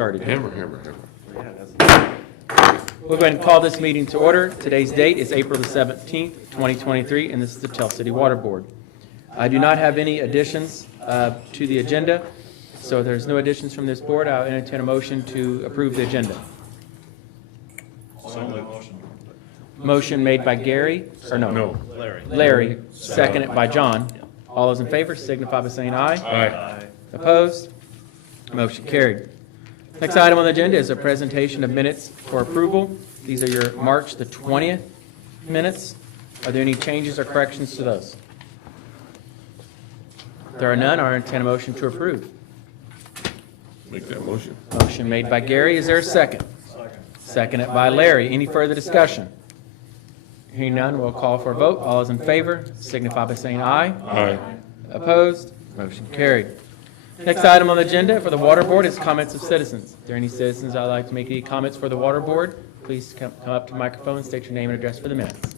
Started. Hammer. We're going to call this meeting to order. Today's date is April the 17th, 2023, and this is the Tell City Water Board. I do not have any additions to the agenda, so if there's no additions from this board, I'll entertain a motion to approve the agenda. Motion made by Gary, or no? Larry, seconded by John. All those in favor signify by saying aye. Aye. Opposed? Motion carried. Next item on the agenda is a presentation of minutes for approval. These are your March the 20th minutes. Are there any changes or corrections to those? If there are none, I'll entertain a motion to approve. Make that motion. Motion made by Gary. Is there a second? Seconded by Larry. Any further discussion? Hearing none, we'll call for a vote. All those in favor signify by saying aye. Aye. Opposed? Motion carried. Next item on the agenda for the Water Board is comments of citizens. If there are any citizens that would like to make any comments for the Water Board, please come up to the microphone and state your name and address for the minutes.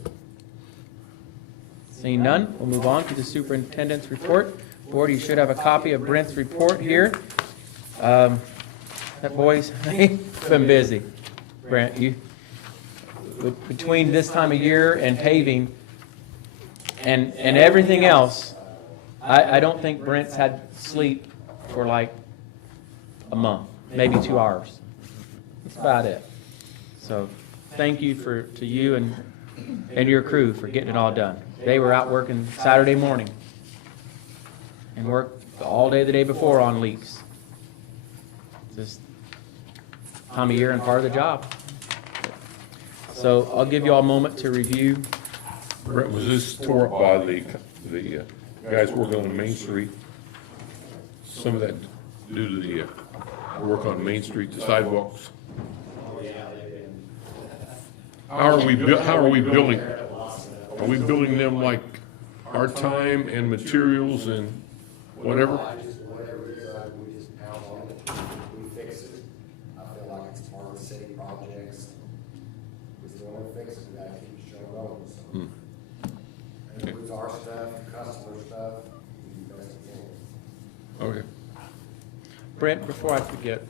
Seeing none, we'll move on to the superintendent's report. Board, you should have a copy of Brent's report here. That boy's been busy. Brent, you between this time of year and paving and everything else, I don't think Brent's had sleep for like a month, maybe 2 hours. That's about it. So thank you to you and your crew for getting it all done. They were out working Saturday morning and worked all day the day before on leaks. Just time of year and part of the job. So I'll give you all a moment to review. Brett, was this tore up by the guys working on Main Street? Some of that due to the work on Main Street, the sidewalks? How are we building? Are we building them like our time and materials and whatever? Whatever it is, we just pound on it, we fix it. I feel like it's part of the city projects. We still want to fix it, we gotta keep showing on, so. It includes our stuff, customer stuff, we do the best we can. Okay. Brent, before I forget,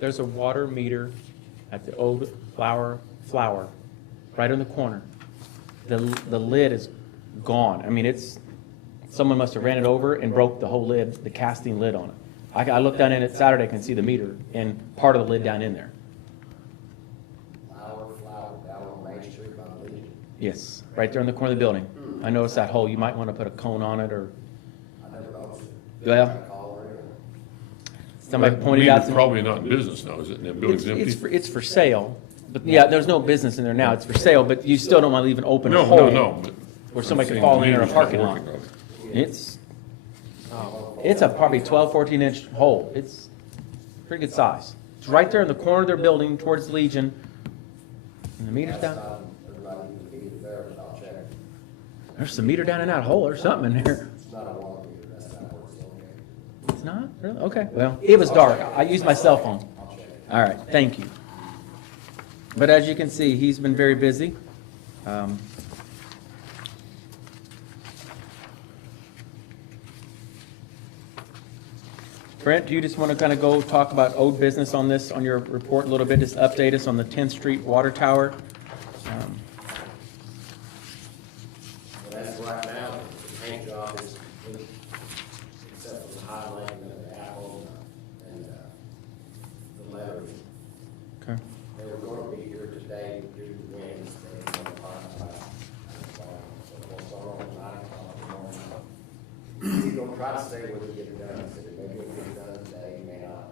there's a water meter at the old flower, right in the corner. The lid is gone. I mean, someone must have ran it over and broke the whole lid, the casting lid on it. I looked down in it Saturday, I can see the meter and part of the lid down in there. Flower, down on Main Street by the Legion. Yes, right there in the corner of the building. I noticed that hole. You might want to put a cone on it or, I never noticed it. well, I call her in. somebody That pointed out meter's to me. probably not in business now, is it? And the building's empty? It's for sale, but yeah, there's no business in there now. It's for sale, but you still don't want to leave an open No, hole. but Where somebody I'm could saying fall the in or a meter's not parking lot. working on it. It's a probably 12, 14-inch hole. It's pretty good size. It's right there in the corner of their building towards Legion. And the meter's down. Everybody needs to be there, but I'll check. There's some meter down in that hole or something in there. It's not a water meter, that's not where it's located. It's not? Really? Okay. Well, it was dark. I used my cell phone. I'll check. All right. Thank you. But as you can see, he's been very busy. Brent, do you just want to kind of go talk about old business on this, on your report a little bit, just update us on the 10th Street water tower? Well, that's right now, the paint job is complete, except for the highlighting of the apple and the letters. Okay. They were gonna be here today due to the winds, they were gonna find out. So we'll start on 9 o'clock tomorrow. He's gonna try to stay with it, get it done, he said maybe we'll get it done today, he may not.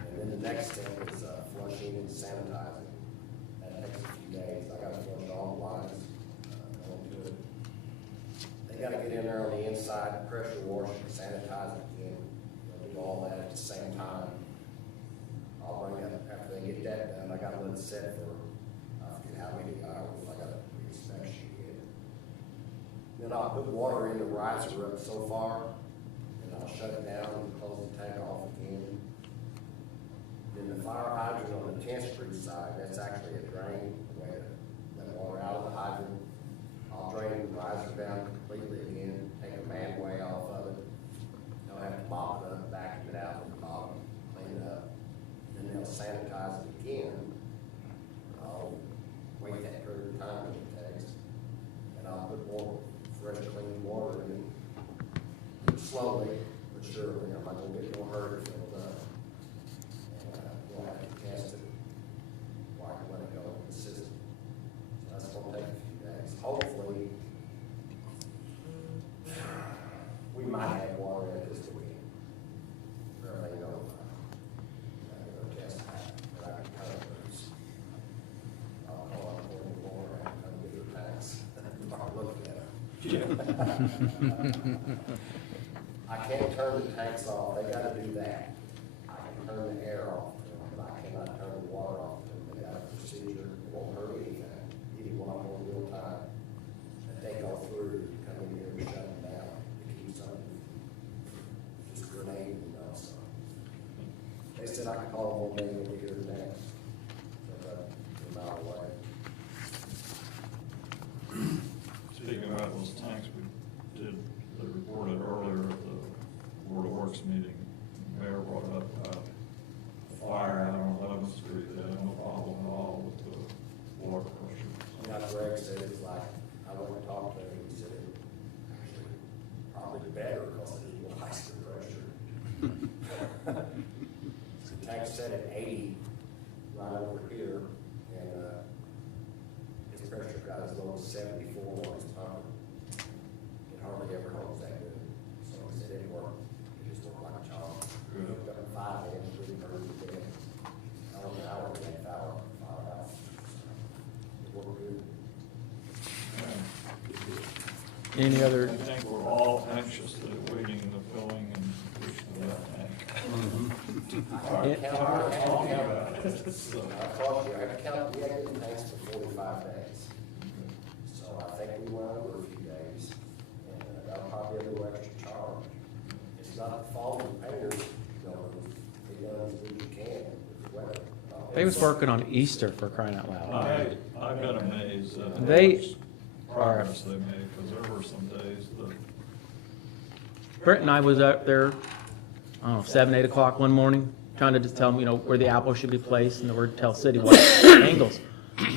And then the next step is flushing and sanitizing. That takes a few days, I gotta flush all the lines, going to it. They gotta get in there on the inside, pressure wash and sanitize it again, they'll do all that at the same time. I'll bring it, after they get that done, I gotta let it set for, I forget how many hours, I gotta re-inspection it. Then I'll put water in the riser up so far, and I'll shut it down and close the tank off again. Then the fire hydrant on the 10th Street side, that's actually a drain, the way to let water out of the hydrant. I'll drain the riser down completely again, take a manway off of it. Don't have to mop it up, vacuum it out from the bottom, clean it up. I can't turn the tanks off, they gotta do that. I can turn the air off, but I cannot turn the water off. They got a procedure, it won't hurt anything, even when I'm on real time. That they go through, come in here and shut them down, to keep something, just grenade, so. They said I could call them one day, we'll be here next. But, a mile away. Speaking about those tanks, we did, they reported earlier at the Board of Works meeting, Mayor brought up the fire out on 11th Street. They had no problem at all with the water pressure. Now Greg said it's like, I went and talked to him, he said it actually probably better because it is ice the pressure. The tank set at 80 right over here, and his pressure got as low as 74 on his pumping. It hardly ever holds that good, so he said it worked. It just looked like a charm. We hooked up 5 amps, really hurt the bed. I don't know how it went out, 5 hours. It worked good. Any other, I think we're all anxiously awaiting the filling and completion of that tank. Yeah. We had it in tanks for 45 days. So I think we went over a few days, and that'll probably be a little extra charge. It's not the fault of the painters, you know, they done as good as you can with the weather. they was working on Easter for crying out loud. I've been amazed at how They much progress they made, because there were some days that Brent and I was out there, I don't know, 7, 8 o'clock one morning, trying to just tell them, you know, where the apple should be placed and the word Tell City what angles.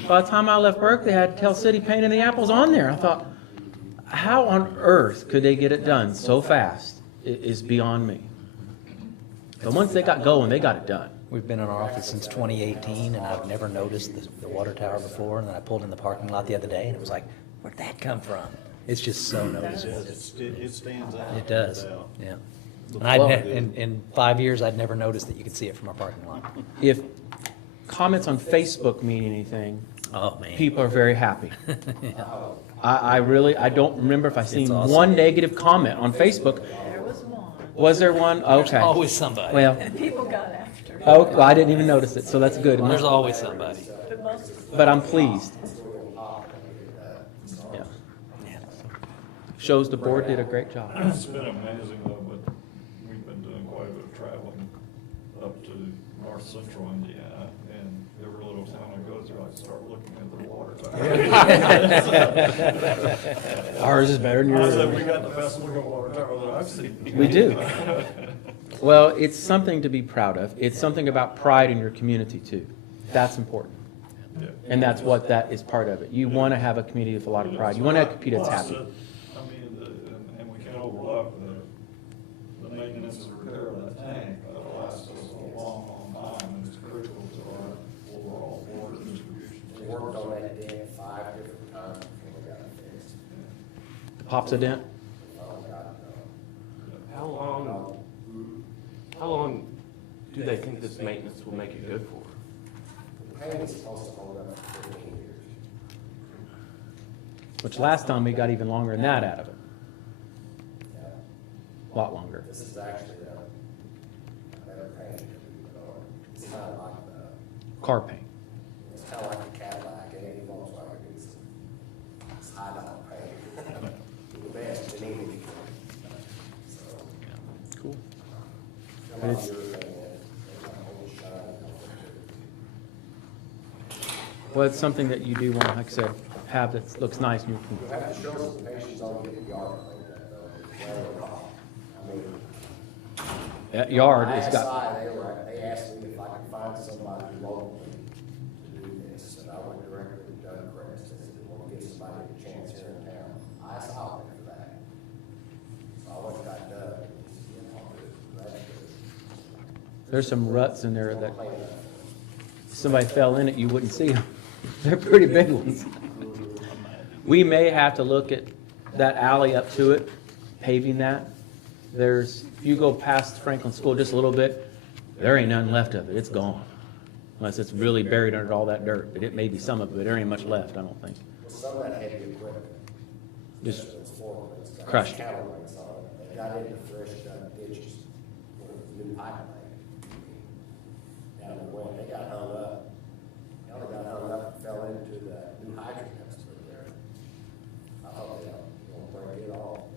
By the time I left Berkeley, they had Tell City painting the apples on there. I thought, how on earth could they get it done so fast? It is beyond me. But once they got going, they got it done. We've been in our office since 2018, and I've never noticed the water tower before, and then I pulled in the parking lot the other day, and it was like, where'd that come from? It's just so noticeable. it stands out. It does, yeah. And in 5 years, I'd never noticed that you could see it from our parking lot. If comments on Facebook mean anything, Oh, man. people are very happy. I really, I don't remember if I seen awesome. one negative comment on Facebook. There was one. Was there one? Okay. Always somebody. Well, And people got after it. oh, well, I didn't even notice it, so that's good. There's always somebody. But most, But I'm pleased. Yeah. Yeah. Shows the board did a great job. It's been amazing though, but we've been doing quite a bit of traveling up to north central Indiana, and every little town I go through, I start looking at their water tower. Ours is better than I said, we yours. got the best looking water tower that I've seen. We do. Well, it's something to be proud of. It's something about pride in your community too. That's important. Yeah. And that's what that is part of it. You want to have a community with a lot of pride. You want to have a community that's Plus, happy. I mean, and we can't overlook the maintenance and repair of that tank. That'll last us a long, long time, and it's critical to our overall water distribution. We worked on that dam 5 different times before we got it fixed. Pops a dent? Oh, God, How long do they think this maintenance will make it good for? the paint's supposed to hold up for 15 years. Which last time we got even longer than that out of it. Yeah. A lot longer. This is actually a better paint. It's kind of like Car paint. it's kind of like a Cadillac, and any Volkswagen, it's high dollar paint. The best in any. So, Cool. come on, It's- your thing, it's like always shine. Well, it's something that you do want, like I said, have that looks nice and you You have to show some patience on getting the yard cleaned up, though. It's very rough. I mean, can, that yard has got, ISI, they asked me if I could find somebody locally to do this, and I went directly to Doug Crest, and said, well, give somebody a chance here in town. ISI will pay for that. So I went and got Doug, and he said, you know, that's good. there's some ruts in there that Clean it up. if somebody fell in it, you wouldn't see them. They're pretty big ones. We may have to look at that alley up to it, paving that. There's, if you go past Franklin School just a little bit, there ain't nothing left of it. It's gone. Unless it's really buried under all that dirt, but it may be some of it. There ain't much left, I don't think. Well, some of that heavy equipment, Just It's formal, it's got crushed it. cattle lines on it. They got into fresh ditches with new pipe laying. Down the way, they got hung up. Now they got hung up and fell into the new hydrant that's put there. I thought they were gonna break it all.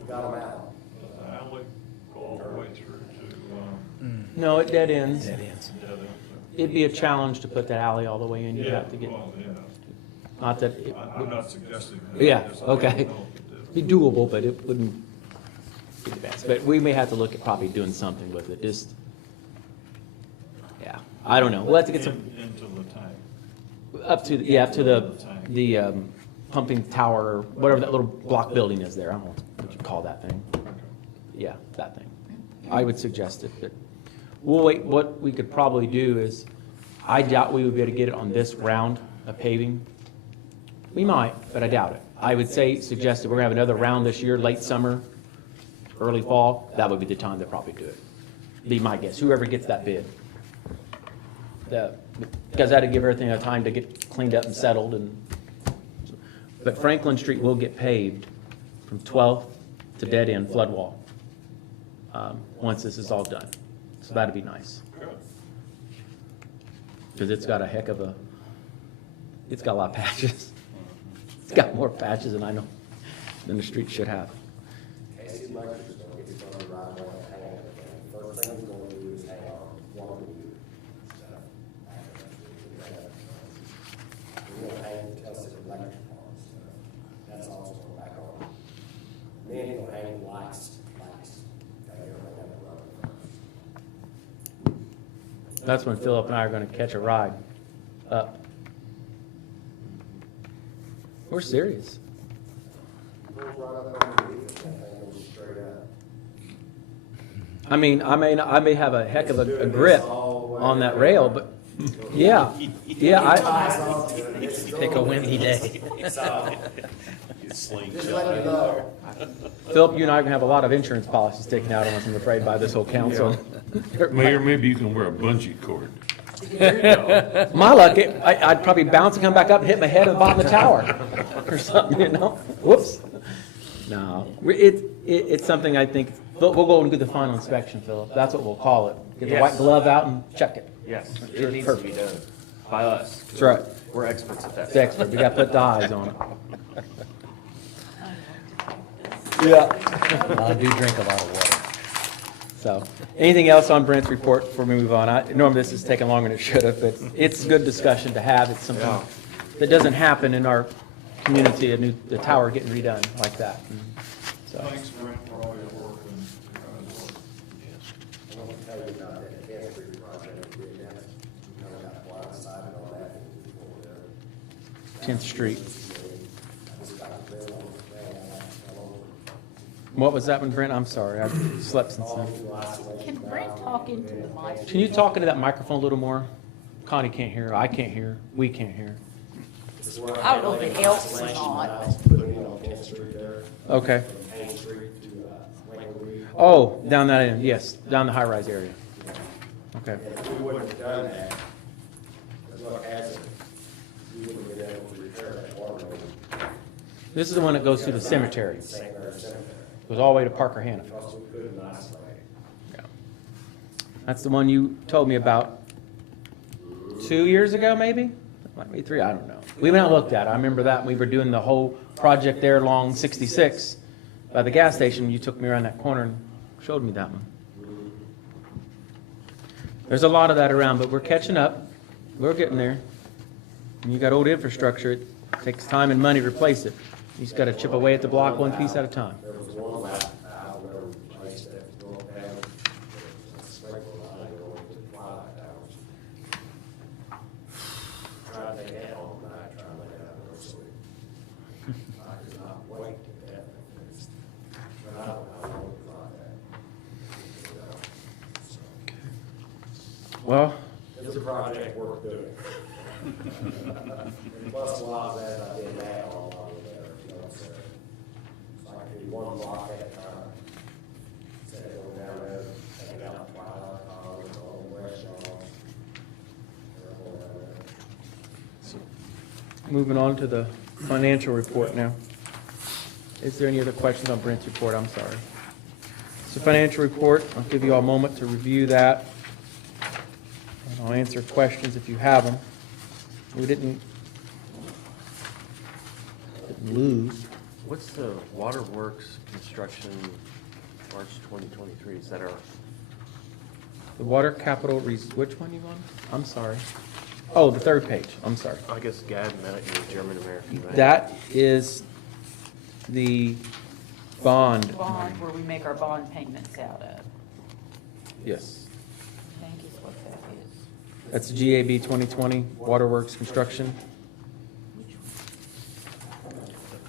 We got them out. The alley go all the way through to, No, it dead ends. Dead ends. yeah, the- It'd be a challenge to put that alley all the way in. You'd yeah, have to get, well, yeah. not that it I'm not suggesting that. Yeah, Just okay. let me know if it be did. doable, but it wouldn't be the best. But we may have to look at probably doing something with it, just, yeah, I don't know. We'll have to get some, Into the tank. up to, up to the pumping tower, or whatever that little block building is there. I don't know what you call that thing. Yeah, that thing. I would suggest it, but we'll wait. What we could probably do is, I doubt we would be able to get it on this round of paving. We might, but I doubt it. I would say, suggest that we're gonna have another round this year, late summer, early fall. That would be the time to probably do it. Be my guess, whoever gets that bid. Because that'd give everything a time to get cleaned up and settled and, but Franklin Street will get paved from 12th to dead end flood wall, once this is all done. So that'd be nice. Good. Because it's got a heck of a, it's got a lot of patches. It's got more patches than I know, than the street should have. Casey Electric's gonna get started right away, hang on. First thing we're gonna do is hang on one of the units. We're gonna hang Telsey Electric on stuff. That's all it's going back on. Then we're gonna hang lights. Gotta get everything up and running. That's when Philip and I are gonna catch a ride up. We're serious. Goes right up underneath it, that thing goes straight up. I mean, I may have a heck of a grip on that rail, but, yeah, yeah, Pick a windy day. Just let me know. Philip, you and I are gonna have a lot of insurance policies taken out on us, I'm afraid, by this whole council. Mayor, maybe you can wear a bungee cord. My luck, I'd probably bounce and come back up and hit my head on the bottom of the tower, or something, you know? Whoops. No, it's something I think, we'll go and do the final inspection, Philip, that's what we'll call it. Get the white Yes. glove out and check it. Yes, it needs to be done by us. That's right. We're experts at that. It's expert, we gotta put the eyes on it. I Yeah. I do drink a lot of water. So, anything else on Brent's report before we move on? Normally this has taken longer than it should have, but it's good discussion to have. It's something that doesn't happen in our community, the tower getting redone like that. So, Thanks, Brent, for all your work and guys' work. I want to tell you about that Camp Street project we did that. We kind of got blindsided on that. 10th Street. I just got the bill on the thing, and I fell over. What was that one, Brent? I'm sorry, I slept since then. Can Brent talk into the mic? Can you talk into that microphone a little more? Connie can't hear, I can't hear, we can't hear. I don't know if it helps or not. Put it on 10th Street there, Okay. from Main Street to Lincoln Reed. Oh, down that end, yes, down the high-rise area. Okay. If we wouldn't have done that, as luck has it, we wouldn't have been able to repair that water main. This is the one that goes through the cemetery. St. Mary's Cemetery, Goes all the way to Parker Hannaford. because we couldn't isolate it. Yeah. That's the one you told me about 2 years ago, maybe? Might be 3, I don't know. We went out and looked at it. I remember that. We were doing the whole project there along 66 by the gas station. You took me around that corner and showed me that one. There's a lot of that around, but we're catching up. We're getting there. When you got old infrastructure, it takes time and money to replace it. You just got to chip away at the block one piece at a time. There was one last, I don't know, place that was going down, there was a sprinkler line going to the Twilight Towers. Tried to take that home, and I tried to lay it out there, so I could not wait to get that fixed. But I don't know how long it's like that. So, Well, it's a project worth doing. And plus, a lot of that, I did that on a lot of there, you know, so it's like do one block at a time. Instead of going down there, taking out Twilight, on West Shaw. Or going down there. moving on to the financial report now. Is there any other questions on Brent's report? I'm sorry. So financial report, I'll give you all a moment to review that. And I'll answer questions if you have them. We didn't lose. What's the Waterworks construction March 2023? Is that our, The water capital, which one you want? I'm sorry. Oh, the third page, I'm sorry. I guess Gad met at your German American, right? That is the bond. Bond, where we make our bond payments out of, Yes. I think is what that is. That's GAB 2020, Waterworks Construction.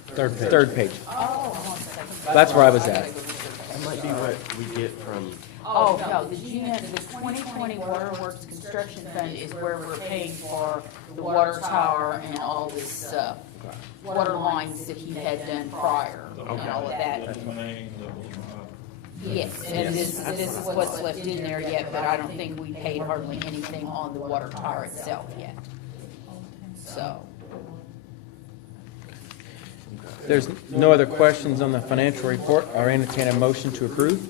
Third page. Oh, one second. That's where I was gotta at. go research that. That might be what we get from, Oh, no, the the 2020 Waterworks Construction Fund is where we're paying for the water tower and all this, water lines that he had done prior, and all of that. That's main, that was Yes, and this is what's left in there yet, but I don't think we paid hardly anything on the water tower itself yet. So, There's no other questions on the financial report. I entertain a motion to approve.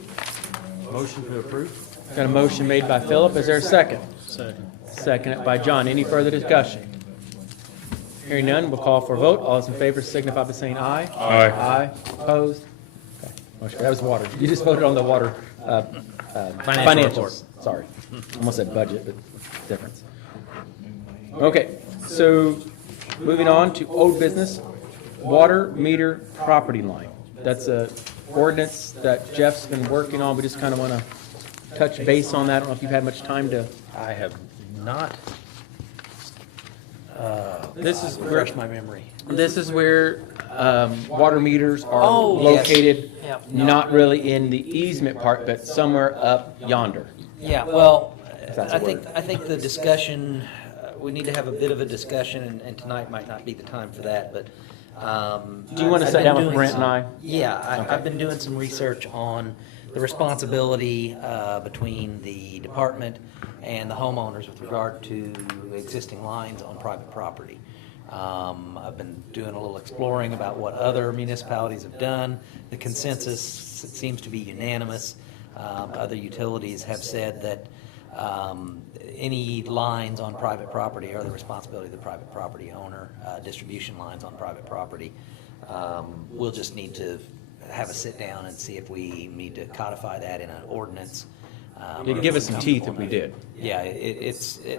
motion to approve? Got a motion made by Philip. Is there a second? Second. Seconded by John. Any further discussion? Hearing none, we'll call for a vote. All those in favor signify by saying aye. Aye. Aye. Opposed? Okay. Motion- That was water. You just voted on the water, financials. Sorry. Almost said budget, but difference. Okay, so moving on to old business, water meter property line. That's a ordinance that Jeff's been working on. We just kind of want to touch base on that. I don't know if you've had much time to. I have not This is where, refreshed my memory. this is where water meters are Oh, yes. located, Yep. not really in the easement part, but somewhere up yonder. Yeah, well, that's a I think the discussion, we need to have a bit of a discussion, and tonight might not be the time for that, but. Do you want to I've sit been down with doing Brent some- and I? Yeah, Okay. I've been doing some research on the responsibility between the department and the homeowners with regard to existing lines on private property. I've been doing a little exploring about what other municipalities have done. The consensus seems to be unanimous. Other utilities have said that any lines on private property are the responsibility of the private property owner, distribution lines on private property. We'll just need to have a sit down and see if we need to codify that in an ordinance. It'd give us some teeth if we did. Yeah,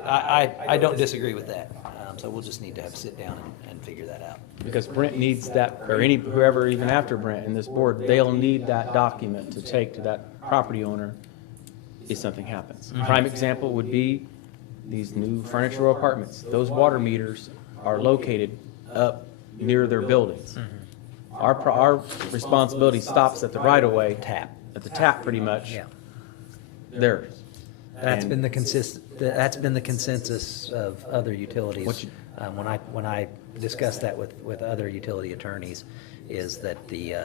I don't disagree with that. So we'll just need to have a sit down and figure that out. Because Brent needs that, or whoever even after Brent in this board, they'll need that document to take to that property owner if something happens. Prime example would be these new furniture row apartments. Those water meters are located up near their buildings. Our responsibility stops at the right-of-way. Tap. At the tap, pretty much. Yeah. Theirs. That's And- been the consensus of other utilities. What you- When I discussed that with other utility attorneys, is that the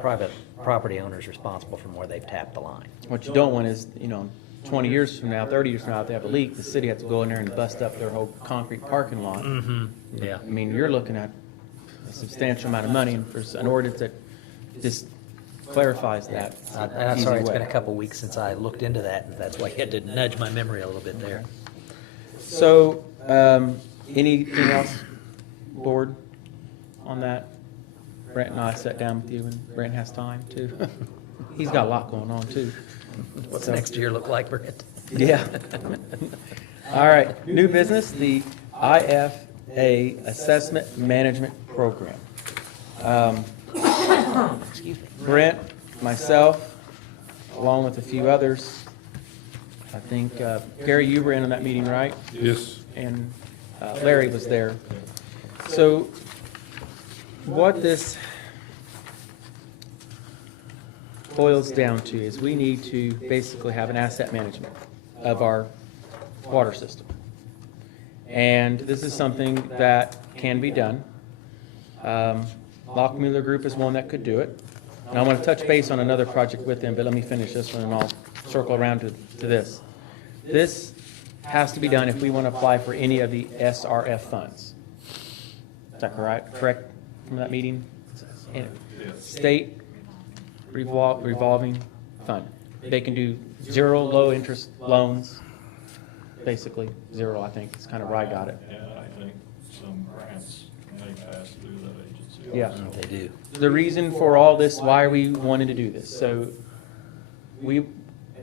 private property owner is responsible from where they've tapped the line. What you don't want is, 20 years from now, 30 years from now, if they have a leak, the city has to go in there and bust up their whole concrete parking lot. Yeah. I mean, you're looking at a substantial amount of money, and for an ordinance that just clarifies that. I'm easy sorry, it's way. been a couple weeks since I looked into that, and that's why I had to nudge my memory a little bit there. So, anything else, board, on that? Brent and I sat down with you, and Brent has time, too. He's got a lot going on, too. What's So- next year look like, Brent? Yeah. All right, new business, the IFA Assessment Management Program. Excuse me. Brent, myself, along with a few others, I think, Gary, you were in on that meeting, right? Yes. And Larry was there. So what this boils down to is we need to basically have an asset management of our water system. And this is something that can be done. Lockmuller Group is one that could do it. And I want to touch base on another project with them, but let me finish this one and I'll circle around to this. This has to be done if we want to apply for any of the SRF funds. Is that correct from that meeting? And Yes. state revolving fund. They can do zero low-interest loans, basically, zero, I think, is kind of where I got it. And I think some grants may pass through that agency Yeah. also. They do. The reason for all this, why are we wanting to do this? So we,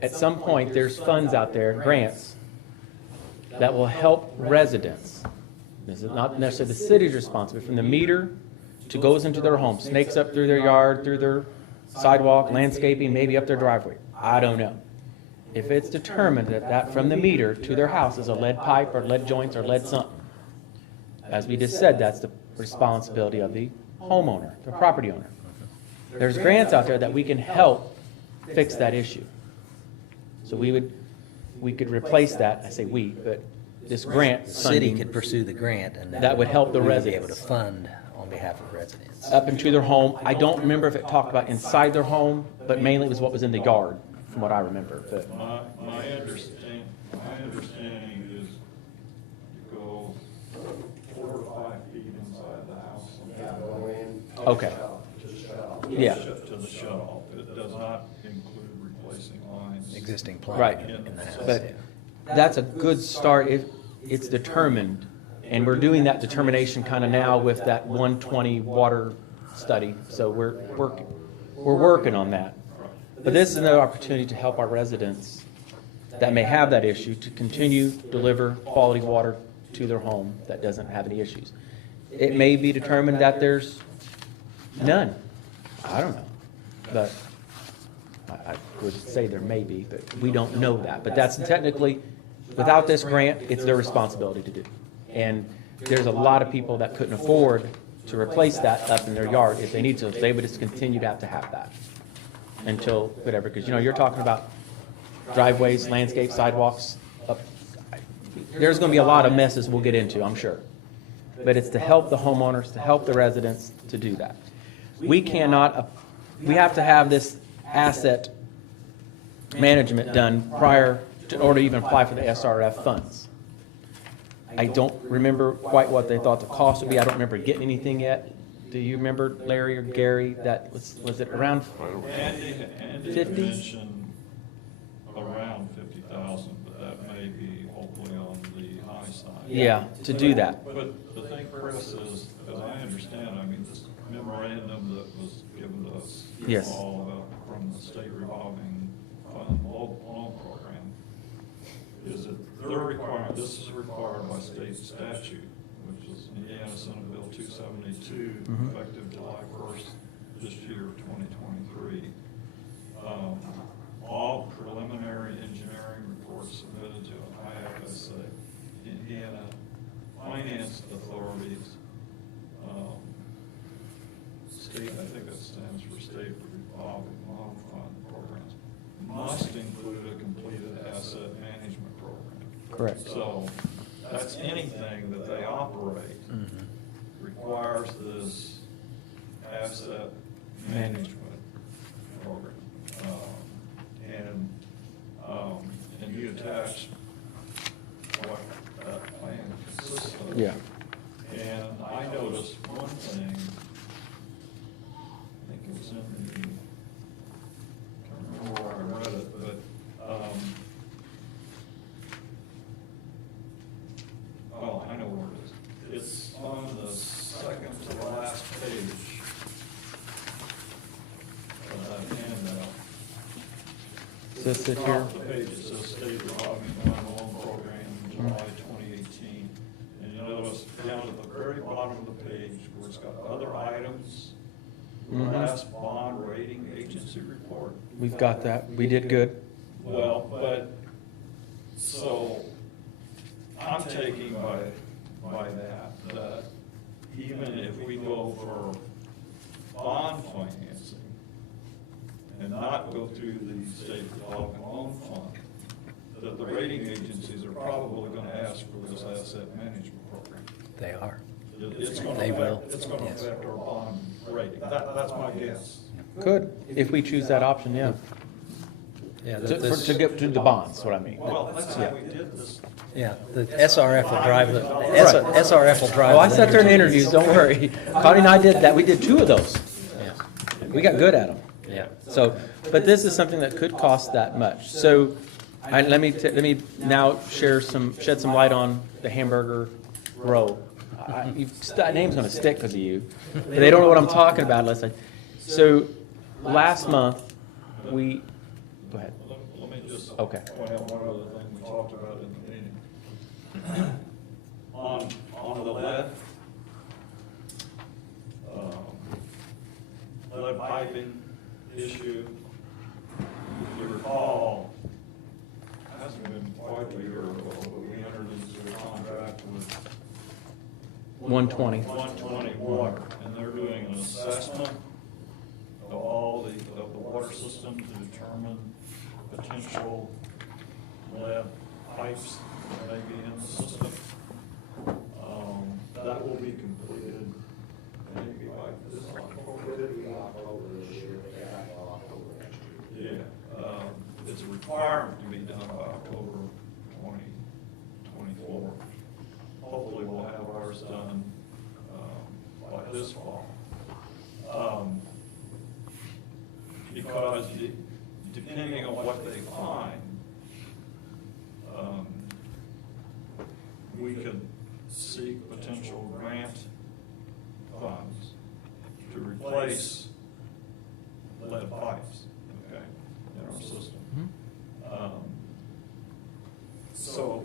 at some point, there's funds out there, grants, that will help residents. This is not necessarily the city's responsibility, from the meter to goes into their home, snakes up through their yard, through their sidewalk, landscaping, maybe up their driveway. I don't know. If it's determined that from the meter to their house is a lead pipe or lead joints or lead something, as we just said, that's the responsibility of the homeowner, the property owner. There's grants out there that we can help fix that issue. So we could replace that, I say we, but this grant The city funding could pursue the grant and then. That would help the we would be able to residents. fund on behalf of residents. up into their home. I don't remember if it talked about inside their home, but mainly it was what was in the yard, from what I remember. But My understanding is you go 4 or 5 feet inside the house. Yeah, go in. Okay. Just shut off. Yeah. To the shut off. It does not include replacing lines. Existing Right. plumbing in the house. But yeah. that's a good start if it's determined, and we're doing that determination kind of now with that 120 water study, so we're working on that. But this is another opportunity to help our residents that may have that issue to continue to deliver quality water to their home that doesn't have any issues. It may be determined that there's none. I don't know, but I would say there may be, but we don't know that. But that's technically, without this grant, it's their responsibility to do. And there's a lot of people that couldn't afford to replace that up in their yard if they need to. They would just continue to have that until whatever, because, you're talking about driveways, landscape, sidewalks. There's going to be a lot of messes we'll get into, I'm sure. But it's to help the homeowners, to help the residents to do that. We have to have this asset management done prior to, or to even apply for the SRF funds. I don't remember quite what they thought the cost would be. I don't remember getting anything yet. Do you remember, Larry or Gary, that was it around? Andy 50? mentioned around 50,000, but that may be hopefully on the high side. Yeah, to do that. But the thing, Chris, is, as I understand, I mean, this memorandum that was given to us Yes. all from the state revolving fund loan program, is that they're required, this is required by state statute, which is Indiana Senate Bill 272, effective July 1st this year, 2023. All preliminary engineering reports submitted to IFSA, Indiana Finance Authorities, state, I think that stands for State Revolving Loan Fund Programs, must include a completed asset management program. Correct. So that's anything that they operate requires this asset management program. And you attach what that plan consists of. Yeah. And I noticed one thing, I think it was in the, can't remember where I read it, but, oh, I know where it is. It's on the second to last page of that handout. Does this sit here? Top of the page, it says State Revolving Fund Loan Program, July 2018. And you notice down at the very bottom of the page where it's got other items, last bond rating agency report. We've got that. We did good. Well, but, so, I'm taking by that even if we go for bond financing and not go through the state revolving loan fund, that the rating agencies are probably gonna ask for this asset management program. They are. It's gonna They will, affect, it's gonna yes. affect our bond rating. That's my guess. Could, if we choose that option, yeah. Yeah, To get to the bonds, what I mean. Well, that's how we did this. yeah, the SRF will drive the, SRF will drive. Oh, I the sat there in lenders. interviews, don't worry. Connie and I did that. We did 2 of those. Yeah. We got good at them. Yeah. So, but this is something that could cost that much. So, let me now shed some light on the Hamburger Row. That name's gonna stick because of you. But they don't know what I'm talking about unless I. So, last month we. Go ahead. Let me just Okay. point out one other thing we talked about in the meeting. On the lead, lead piping issue, if you recall, it hasn't been quite a year ago, but we entered into a contract with 120. 120 Water, and they're doing an assessment of all of the water system to determine potential lead pipes that may be in the system. That will be completed maybe by this October. Could be October this year, but yeah, October next year. Yeah, it's a requirement to be done by October 2024. Hopefully we'll have ours done by this fall. Because depending on what they find, we could seek potential grant funds to replace lead pipes, okay, in our system. So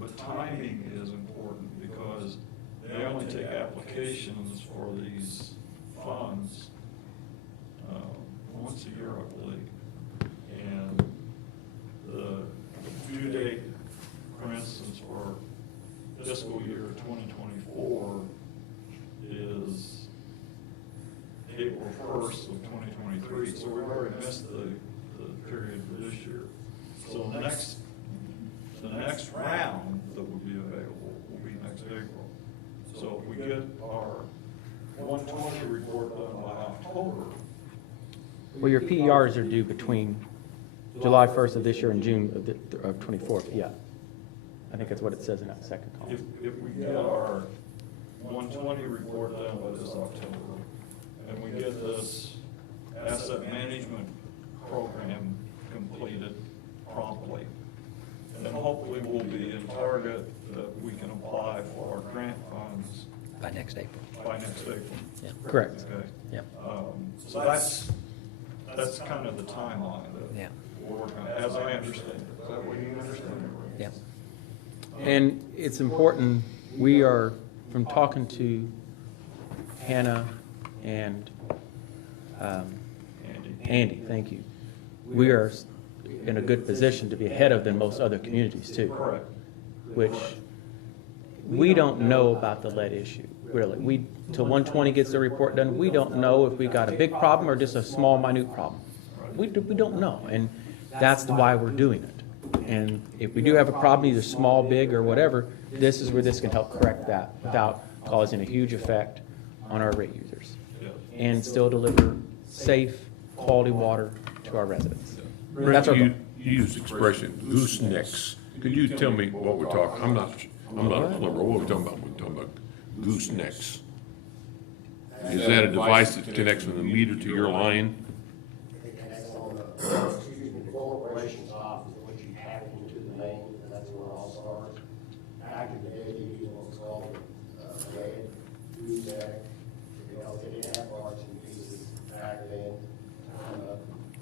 the timing is important because they only take applications for these funds once a year, I believe. And the due date, for instance, for fiscal year 2024 is April 1st of 2023, so we've already missed the period for this year. So the next round that will be available will be next April. So if we get our 120 report done by October. Well, your PERs are due between July 1st of this year and June of 24th, yeah. I think that's what it says in that second column. If we get our 120 report done by this October, and we get this asset management program completed promptly, then hopefully we'll be in target that we can apply for our grant funds By next April. by next April. Yeah. Correct. Okay? Yeah. So that's kind of the timeline that Yeah. we're working on, as I understand it. Is that what you understand? Yeah. And it's important, we are, from talking to Hannah and Andy, thank you, we are in a good position to be ahead of than most other communities too. Correct. Which, we don't know about the lead issue, really. Till 120 gets the report done, we don't know if we got a big problem or just a small, minute problem. We don't know, and that's why we're doing it. And if we do have a problem, either small, big, or whatever, this is where this can help correct that without causing a huge effect on our rate users. Yes. And still deliver safe, quality water to our residents. That's our goal. You used the expression goosenecks. Could you tell me what we're talking? I'm not a plumber. What are we talking about? We're talking about goosenecks. Is that a device that connects from the meter to your line? And that's on the corporation's office, what you have into the main, and that's where it all starts. Back in the day, you used what's called lead, gooseneck, because they didn't have parts and pieces back then,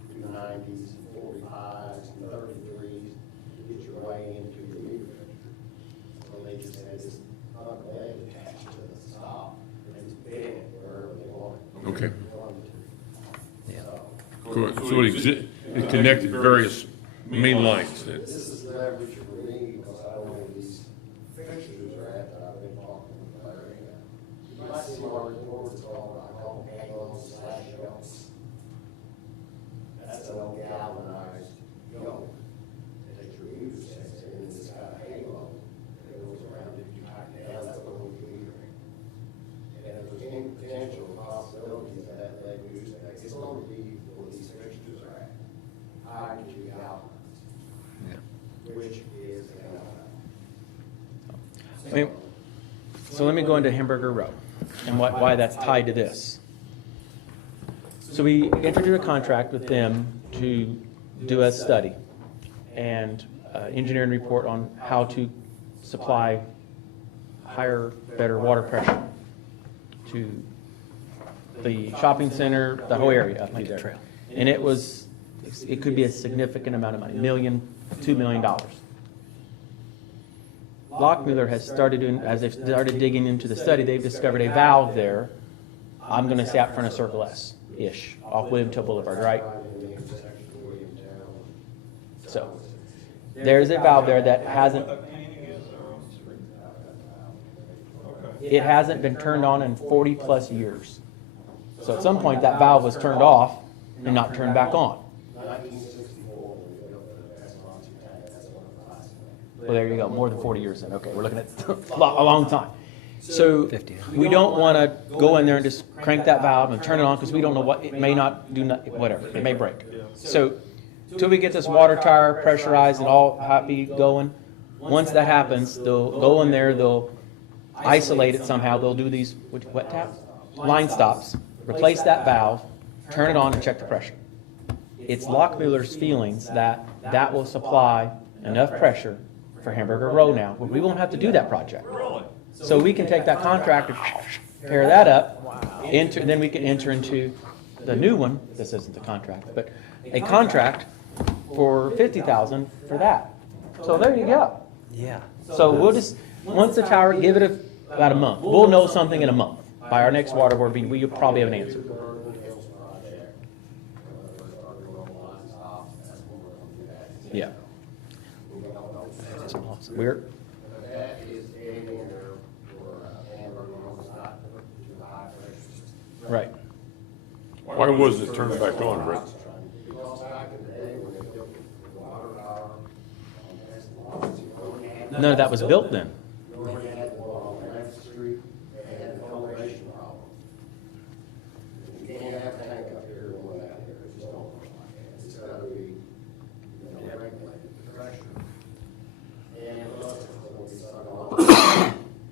through the 90s, 45s, and 33s, to get your way into your meter register. So they just had this lead attached to the stop, and it's bent wherever they want it. Okay. Yeah. Correct. So it connected various main lines then. This is leverage for me, because I don't know where these fixtures are at that I've been talking with Larry. You might see our reports, it's called, I call them halos/yoks. That's an old galvanized yoke that your meter sets in, and it's got a halo that goes around it, you tighten it down, that's what we do. And if there's any potential possibilities that they use, it's going to be where these fixtures are at, high to galvanized. Which is, I mean, so let me go into Hamburger Row and why that's tied to this. So we entered into a contract with them to do a study and engineering report on how to supply higher, better water pressure to the shopping center, the whole area up through Lincoln there. Trail. And it could be a significant amount of money, $2 million. Lockmuller has started doing, as they've started digging into the study, they've discovered a valve there. I'm going to say out front of Circle S-ish, off Williamtown Boulevard, right? So there's a valve there that hasn't, What painting is there on the street? Okay. it hasn't been turned on in 40-plus years. So at some point, that valve was turned off and not turned back on. 1964, when we built the Escalante tank, that's one of the last ones. Well, there you go, more than 40 years then. Okay, we're looking at a long time. So 50. we don't want to go in there and just crank that valve and turn it on because we don't know what, it may not do, whatever, it may break. So till we get this water tower pressurized and all happy going, once that happens, they'll go in there, they'll isolate it somehow, they'll do these, wet taps? Line stops, replace that valve, turn it on and check the pressure. It's Lockmuller's feelings that that will supply enough pressure for Hamburger Row now. We won't have to do that project. Really? So we can take that contract and pair that up, then we can enter into the new one, this isn't the contract, but a contract for $50,000 for that. So there you go. Yeah. So we'll just, once the tower, give it about a month. We'll know something in a month. By our next water board meeting, we'll probably have an answer. Yeah. That's awesome. We're, That is aiming there for Hamburger Row, not too high pressure. right. Why wasn't it turned back on, Rick? Because back in the day when they built the water tower on Escalante, you only had. None of that was built then. You only had the one on Left Street, and had an elevation problem. You can't have a tank up here and one out here, it just don't work like that. It's gotta be, regulated pressure. And plus, it's gonna be sucked off.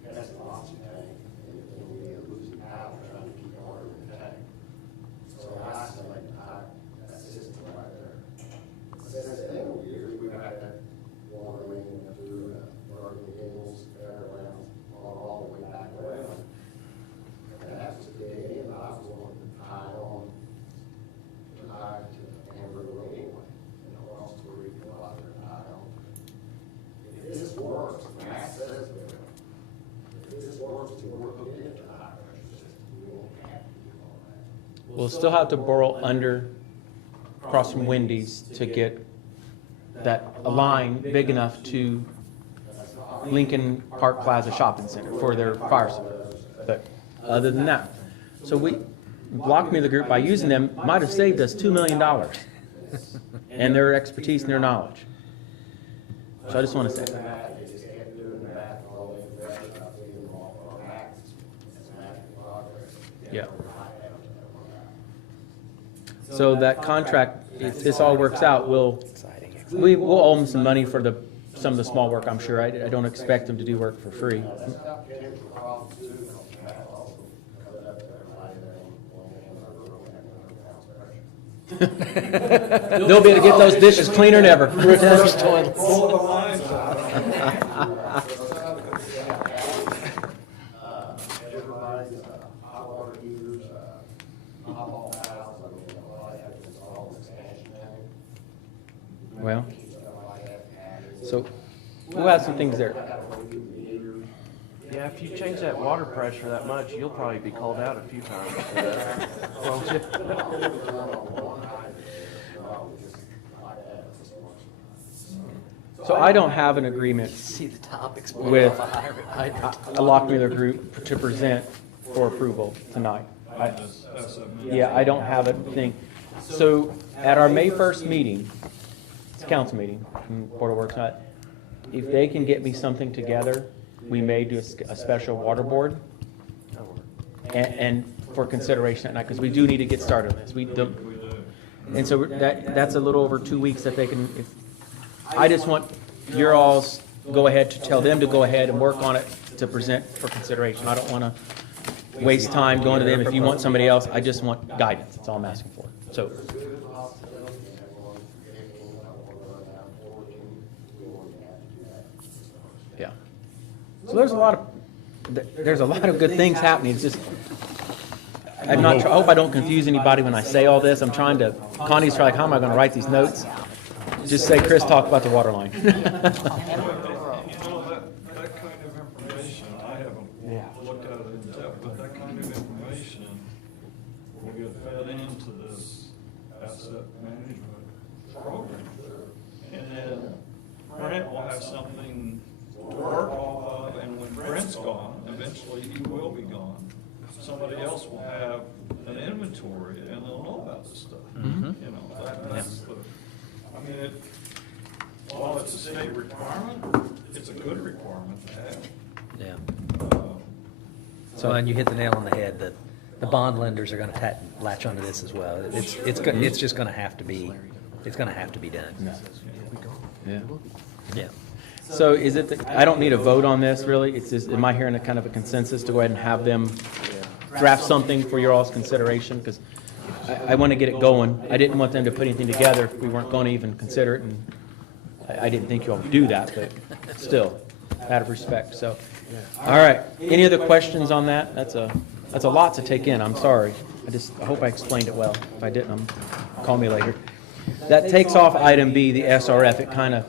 That's an oxygen tank, and it's gonna be a losing power trying to keep water in the tank. So I select that system right there. Since then, over the years, we've had that water main up through, Bergen Hills, Fairgrounds, all the way back around. And that's the day, and I was wanting to tie on, to Hamburger Road anyway, across the creek, a lot of tie on. If this works, Matt says it will. If this works, to work hooked into the high pressure system, we won't have to do all that. We'll still have to burrow under, across from Wendy's to get that, a line big enough to Lincoln Park Plaza Shopping Center for their fire service. But other than that, so Lockmuller Group, by using them, might have saved us $2 million and their expertise and their knowledge. So I just want to say that. They just kept doing that all the way through, I think, them all on acts, as a matter of progress. Yeah. So that contract, if this all works out, Exciting. we will owe them some money for some of the small work, I'm sure. I don't expect them to do work for free. Potential problems too, because Matt also covered up there, right there on Hamburger Road, and pressure. They'll be able to get those dishes cleaner than ever. Reverse toilets. Pull the lines out. Everybody's, hot water heaters, hot ball valves, I mean, all I have to install is expansion tank. Well, Stuff like that. so we'll have some things there. I got a few meters. Yeah, if you change that water pressure that much, you'll probably be called out a few times for that, won't you? So I don't have an agreement See the top explode with off a hydrant. a Lockmuller Group to present for approval tonight. Yeah, I don't have a thing. So at our May 1st meeting, it's a council meeting, Board of Works, if they can get me something together, we may do a special water board and for consideration that night, because we do need to get started on this. We don't, and so that's a little over 2 weeks that they can, I just want your all's go ahead to tell them to go ahead and work on it to present for consideration. I don't want to waste time going to them. If you want somebody else, I just want guidance. That's all I'm asking for. So, There's good possibility that everyone, anything that I want to run out forward to, we're going to have to do that. yeah. So there's a lot of good things happening. It's just, I hope I don't confuse anybody when I say all this. I'm trying to, Connie's like, how am I going to write these notes? Just say, Chris, talk about the water line. You know, that kind of information, I haven't looked at it in depth, but that kind of information will get fed into this asset management program. And then Brent will have something to work off of, and when Brent's gone, eventually he will be gone. Somebody else will have an inventory and they'll know about this stuff. You know, that's the, I mean, while it's a state requirement, it's a good requirement to have. Yeah. So, and you hit the nail on the head, that the bond lenders are gonna latch onto this as well. It's just gonna have to be, it's gonna have to be done. Yeah. Yeah. So is it, I don't need a vote on this, really? It's just, am I hearing a kind of a consensus to go ahead and have them draft something for your all's consideration? Because I want to get it going. I didn't want them to put anything together if we weren't going to even consider it, and I didn't think you all would do that, but still, out of respect, so. All right, any other questions on that? That's a lot to take in, I'm sorry. I hope I explained it well. If I didn't, call me later. That takes off item B, the SRF. It kind of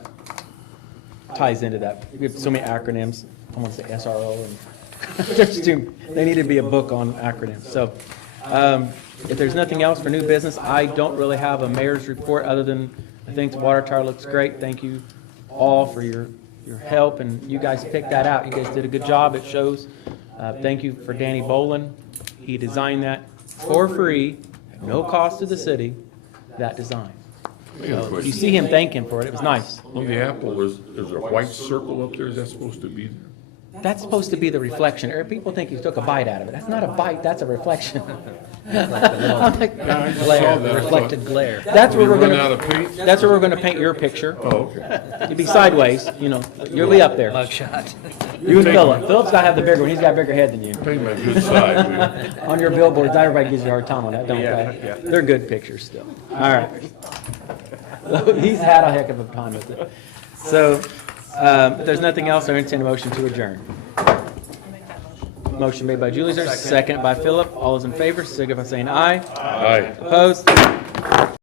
ties into that. We have so many acronyms. I want to say SRO, and there's they need to be a book on acronyms. So if there's nothing else for new business, I don't really have a mayor's report other than I think the water tower looks great. Thank you all for your help, and you guys picked that out. You guys did a good job. It shows. Thank you for Danny Bolin. He designed that for free, at no cost to the city, that design. I got a You question. see him thank him for it. It was nice. On the apple, is there a white circle up there? Is that supposed to be there? That's supposed to be the reflection. People think you took a bite out of it. That's not a bite, that's a reflection. I'm like, I just Glare, saw that. reflected glare. That's where Did we're you run out gonna, of paint? that's where we're gonna paint your picture. Oh, okay. You'll be sideways, you'll be up there. Mugshot. You and Philip. Philip's gotta have the bigger one. He's got a bigger head than you. Paint my good side. will you? On your billboards, everybody gives you a hard time on that, don't they? They're good pictures still. All right. He's had a heck of a time with it. So, if there's nothing else, I entertain a motion to adjourn. Motion made by Julie, second by Philip. All those in favor, signify by saying aye. Aye. Opposed?